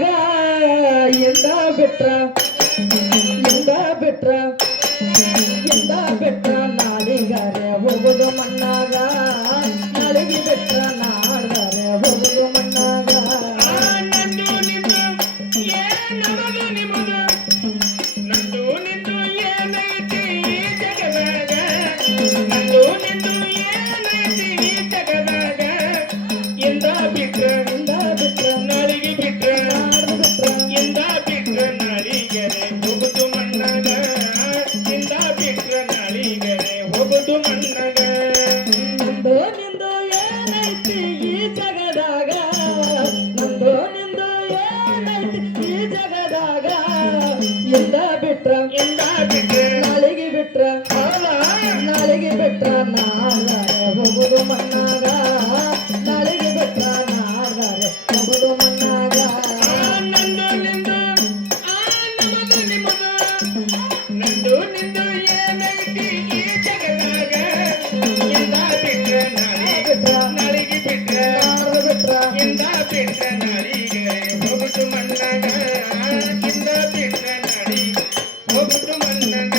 ಮಣ್ಣಾಗ ಎಂದ ಬಿಟ್ರ ನಾಳಿಗಾರೆ ಹೋಗುದು ಮಣ್ಣಾಗ ನಾಳಿಗೆ ಬಿಟ್ರ ನಾಡ್ದಾರೆ ಹೋಗುದು ಮಣ್ಣಾಗ ನಾಳಿಗೆ ಬಿಟ್ರ ನಾಡ್ದಾರೆ ಹೋಗುದು ಮಣ್ಣಾಗ ನಾಳಿಗೆ ಬಿಟ್ರ ನಾಡ್ದಾರೆ ಹೋಗುದು ಮಣ್ಣಾಗ ನಂದು ನಿಂದು ಏನೈತಿ ಈ ಜಗದಾಗ ಎಂದ ಬಿಟ್ರ ನಾಳಿಗೆ ಬಿಟ್ರ ಎಂದ ಬಿಟ್ರ ನಾಳಿಗೆ ಹೋಗುದು ಮಣ್ಣಾಗ ಎಂದ ಬಿಟ್ರ ನಾಳಿಗೆ ಹೋಗುದು ಮಣ್ಣಾಗ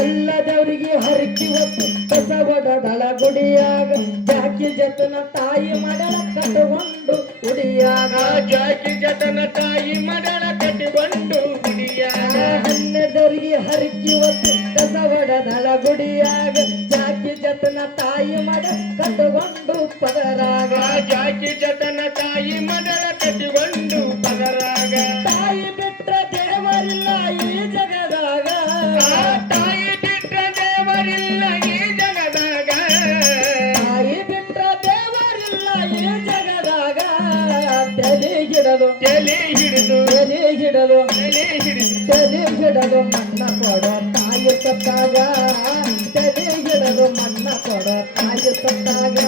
ಎಲ್ಲದವರಿಗೆ ಹರಕಿ ಹೊತ್ತು ಬಸವಡದಳ ಗುಡಿಯಾಗ ಜಾಕಿ ಜತನ ತಾಯಿ ಮಡಳ ಕಟ್ಟುಕೊಂಡು ಗುಡಿಯಾಗ ಜಾಕಿ ಜತನ ತಾಯಿ ಮಡಳ ಕಟ್ಟಿಕೊಂಡು ಗುಡಿಯಾಗ ಹನ್ನೆರಡರಿಗೆ ಹರಕಿ ಹೊತ್ತು ಬಸವಡದಳ ಗುಡಿಯಾಗ ಜಾಕಿ ಜತನ ತಾಯಿ ಮಡಳ ಕಟ್ಟುಕೊಂಡು ಪದರಾಗ ಜಾಕಿ ಜತನ ತಾಯಿ ಮಡಳ ಕಟ್ಟಿಕೊಂಡು ಪದರಾಗ ತಾಯಿ ಬಿಟ್ರ ದೇವರಿಲ್ಲ ಈ ಜಗದಾಗ ತಲೆ ಹಿಡದು ಮಣ್ಣ ಕೊಡೋ ತಾಯಿ ಸತ್ತಾಗ ತಲೆ ಹಿಡದು ಮಣ್ಣ ಕೊಡೋ ತಾಯಿ ಸತ್ತಾಗ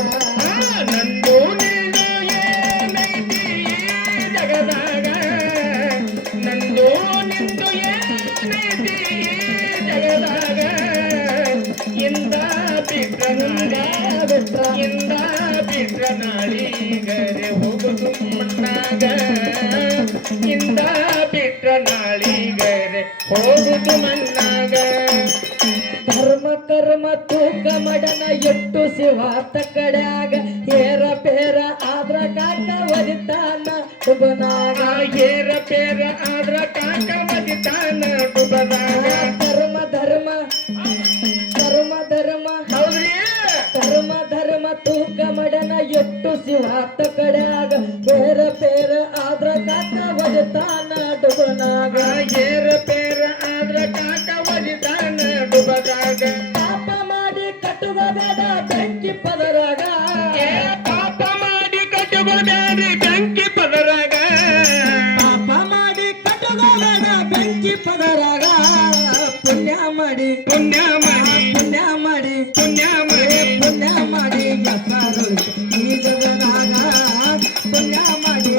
ನಂದು ನಿಂದು ಏನೈತಿ ಜಗದಾಗ ನಂದು ನಿಂದು ಏನೈತಿ ಜಗದಾಗ ಇಂದ ಬಿಟ್ರ ನಾಳಿಗರೆ ಹೋಗುದು ಮಣ್ಣಾಗ ಇಂದ ಬಿಟ್ರ ನಾಳಿಗರೆ ಹೋಗುದು ಮಣ್ಣಾಗ ಧರ್ಮ ಕರ್ಮ ತೂಕ ಮಡನ ಎಟ್ಟು ಶಿವಾತ ಕಡ್ಯಾಗ ಹೇರ ಪೇರ ಆದ್ರ ಕಾಕ ಒದಿತಾನ ಡುಬನಾಗ ಹೇರ ಪೇರ ಆದ್ರ ಕಾಕ ಒದಿತಾನ ಡುಬನಾಗ ಧರ್ಮ ತೂಕ ಮಡನ ಎಟ್ಟು ಶಿವಾತ ಕಡ್ಯಾಗ ಹೇರ ಪೇರ ಆದ್ರ ಕಾಕ ಒದಿತಾನ ಡುಬನಾಗ ಹೇರ ಪೇರ ಆದ್ರ ಕಾಕ ಒದಿತಾನ ಡುಬನಾಗ ಪಾಪ ಮಾಡಿ ಕಟ್ಟುವುದಾದ ಬೆಂಕಿ ಪದರಾಗ ಪಾಪ ಮಾಡಿ ಕಟ್ಟುವುದಾದ ಬೆಂಕಿ ಪದರಾಗ ಪಾಪ ಮಾಡಿ ಕಟ್ಟುವುದಾದ ಬೆಂಕಿ ಪದರಾಗ ಪುಣ್ಯ ಮಾಡಿ ಈ ಜಗದಾಗ ಪುಣ್ಯ ಮಾಡಿ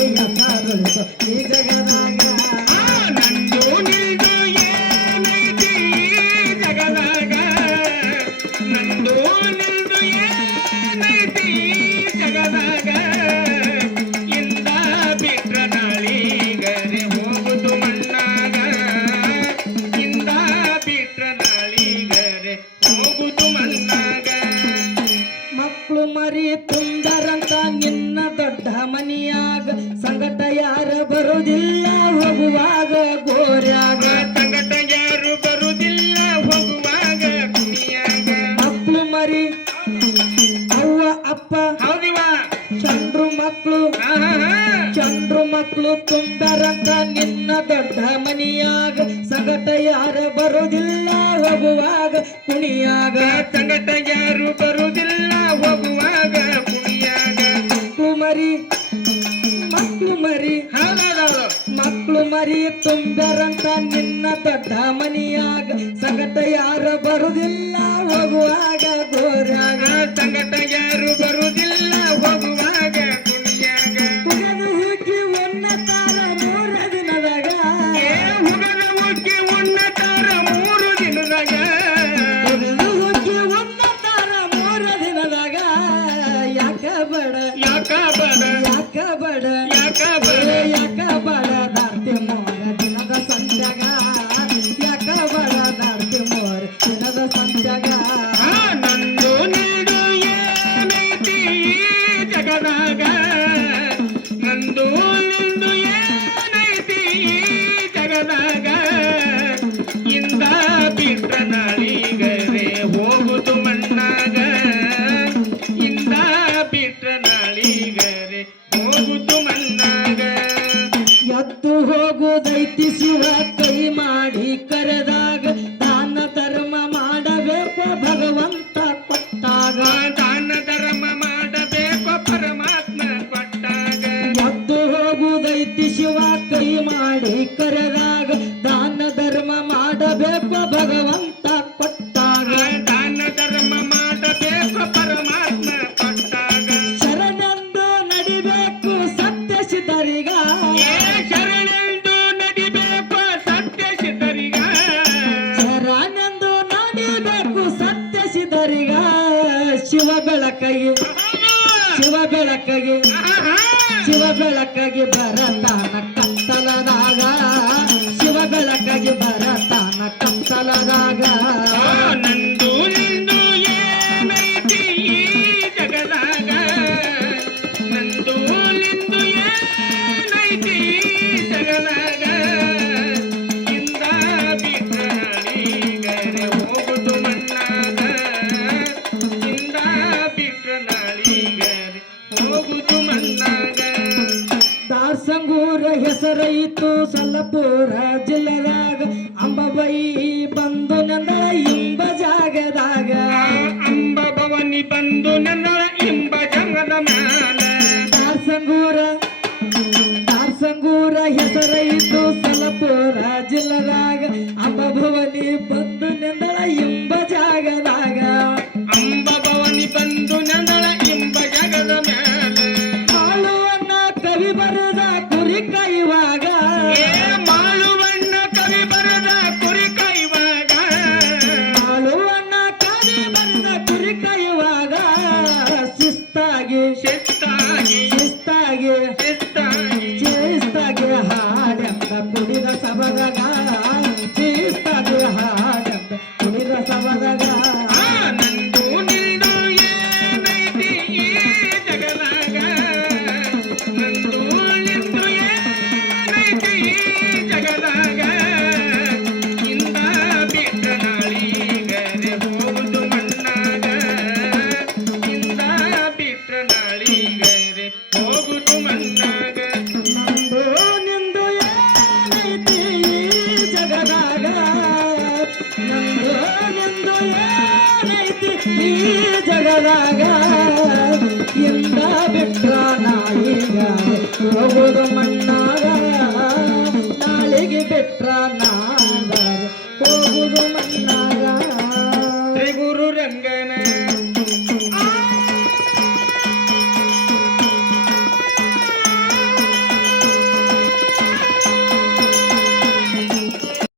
ಈ ಜಗದಾಗ ನಂದು ನಿಲ್ದು ಏನೈತಿ ಜಗದಾಗ ನಂದು ನಿಲ್ದು ಏನೈತಿ ಜಗದಾಗ ಇಂದ ಬಿಟ್ರ ನಾಳಿಗರೆ ಹೋಗುದು ಮಣ್ಣಾಗ ಇಂದ ಬಿಟ್ರ ನಾಳಿಗರೆ ಹೋಗುದು ಮಣ್ಣಾಗ ಮಕ್ಕಳು ಮರಿ ತುಂದರಂತ ನಿನ್ನ ದೊಡ್ಡ ಮನಿಯಾಗ ಸಂಗಟ ಯಾರ ಬರುವುದಿಲ್ಲ ಹೋಗುವಾಗ ಗೋರ್ಯಾಗ ಸಂಗಟ ಯಾರು ಬರುವುದಿಲ್ಲ ಹೋಗುವಾಗ ಕುಣಿಯಾಗ ಮಕ್ಕಳು ಮರಿ ಅವ್ವ ಅಪ್ಪ ಹೌದಿವ ಚಂದ್ರು ಮಕ್ಕಳು ತುಂದರಂತ ನಿನ್ನ ದೊಡ್ಡ ಮನಿಯಾಗ ಸಂಗಟ ಯಾರ ಬರುವುದಿಲ್ಲ ಹೋಗುವಾಗ ಕುಣಿಯಾಗ ಸಂಗಟ ಯಾರು ಬರುವುದಿಲ್ಲ ಹೋಗುವಾಗ ಕುಣಿಯಾಗ ಮಕ್ಕಳು ಮರಿ ತುಂಬರಂತ ನಿನ್ನ ದೊಡ್ಡ ಮನಿಯಾಗ ಸಂಗಟ ಯಾರ ಬರುವುದಿಲ್ಲ ಹೋಗುವಾಗ ಗೋರ್ಯಾಗ ಸಂಗಟ ಯಾರು ಬರುವುದಿಲ್ಲ ಹೋಗುವಾಗ ಕುಣಿಯಾಗ ಹುಗದ ಹುಗ್ಗಿ ಉಣ್ಣತಾರ 3 ದಿನದಾಗ ಹುಗದ ಹುಗ್ಗಿ ಉಣ್ಣತಾರ 3 ದಿನದಾಗ ಹುಗದ ಹುಗ್ಗಿ ಉಣ್ಣತಾರ 3 ದಿನದಾಗ ಯಾಕ ಬಡ ಯಾಕ ಬಡ ಯಾಕ ಬಡ ಯಾಕ ಬಡ ಯಾಕ ಬಡ ಎದ್ದು ಹೋಗುದೈತಿ ಶಿವ ಕೈ ಮಾಡಿ ಕರೆದಾಗ ದಾನ ಧರ್ಮ ಮಾಡಬೇಕು ಭಗವಂತ ಕೊಟ್ಟಾಗ ದಾನ ಧರ್ಮ ಮಾಡಬೇಕು ಪರಮಾತ್ಮ ಕೊಟ್ಟಾಗ ಎದ್ದು ಹೋಗುದೈತಿ ಶಿವ ಕೈ ಮಾಡಿ ಕರೆದಾಗ ದಾನ ಧರ್ಮ ಮಾಡಬೇಕು ಭಗವಂತ ಕೊಟ್ಟಾಗ ದಾನ ಧರ್ಮ ಮಾಡಬೇಕು ಪರಮಾತ್ಮ ಕೊಟ್ಟಾಗ ಶರಣೆಂದು ನಡಿಬೇಕು ಸತ್ಯ ಸಿದ್ಧರಿಗ ಏ ಶರಣೆಂದು ನಡಿಬೇಕು ಸತ್ಯ ಸಿದ್ಧರಿಗ ಶರಣೆಂದು ನಡಿಬೇಕು ಸತ್ಯ ಸಿದ್ಧರಿಗ ಶಿವ ಬೆಳಕಗೆ ಶಿವ ಬೆಳಕಗೆ ಶಿವ ಬೆಳಕಗೆ ಬರತಾನ ಕತ್ತಲದಾಗ ಶಿವ ಬೆಳಕಗೆ ಬರತಾನ ಕತ್ತಲದಾಗ ನಂದು ನಿಂದು ಏನೈತಿ ಈ ಜಗದಾಗ ನಂದು ನಿಂದು ಏನೈತಿ ಈ ಜಗದಾಗ ಇಂದ ಬಿಟ್ಟ ನಾಳಿಗರೆ ಹೋಗುದು ಮಣ್ಣಾಗ ಇಂದ ಬಿಟ್ಟ ನಾಳಿಗರೆ ಹೋಗುದು ಮಣ್ಣಾಗ ದಾಸಂಗೂರ ಹೆಸರೈತು ಸಲ್ಲಪುರ ಜಿಲ್ಲೆದಾಗ ಅಂಬಬೈ ಬಂದು ನಂದ ಇಂಬ ಜಾಗದಾಗ ಅಂಬ ಭವನಿ ಬಂದು ನನ್ನ ಇಂಬ ಜಂಗದ ಮ್ಯಾಲ ದಾಸಂಗೂರ ಹೆಸರೈತು ಸಲ್ಲಪುರ ಜಿಲ್ಲೆದಾಗ ಅಂಬಭವನಿ ಬಂದು ನಂದಳ ಇಂಬ ಜಾಗದಾಗ ಅಂಬ ಭವನಿ ಬಂದು ನನ್ನ ಇಂಬ ಜಗದ ಮ್ಯಾಲ ಮಾಳುವನ್ನ ಕವಿ ಬರೆದ ಕುರಿ ಕೈವಾಗ ಏ ಮಾಳುವಣ್ಣ ಕವಿ ಬರದ ಕುರಿ ಕೈವಾಗ ಮಾಳುವನ್ನ ಕವಿ ಬರೆದ ಕುರಿ ಕೈವಾಗ ಶಿಸ್ತಾಗಿ ಶಿಸ್ತಾಗಿ ಶಿಸ್ತಾಗಿ ಶಿಸ್ತಾಗಿ ಶಿಸ್ತಾಗಿ ಹಾಡೆಂದ ಕುಡಿದ ಸಬದಾಗ